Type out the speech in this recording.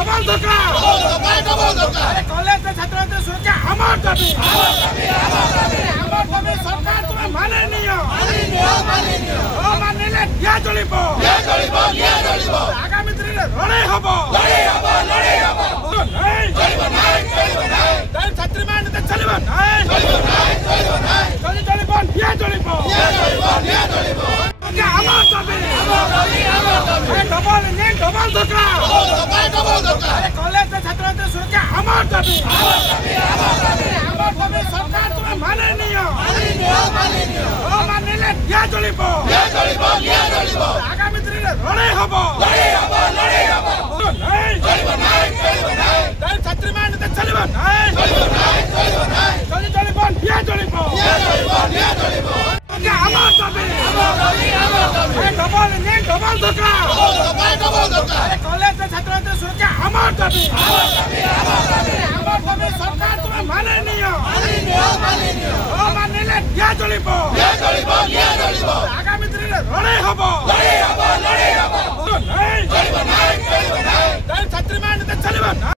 Double धक्का college छात्र सुरक्षा आमार दाबी सरकार तुम्हें माने नियो मानिले निया चलिब आगामी दिन लड़ाई हबो छात्री मान चलिब आमार दाबी डबल धक्का कॉलेज छात्र सुरक्षा आमार दाबी सरकार तुम्हें माने नियो मानिले निया चलिब आगामी दिन लड़ाई हबो छात्री मान चलिब आमार दाबी डबल धक्का कॉलेज छात्र सुरक्षा आमार दाबी सरकार तुम्हें माने नियो मानिले निया चलिब आगामी दिन लड़ाई हबो छात्री मान चलिब।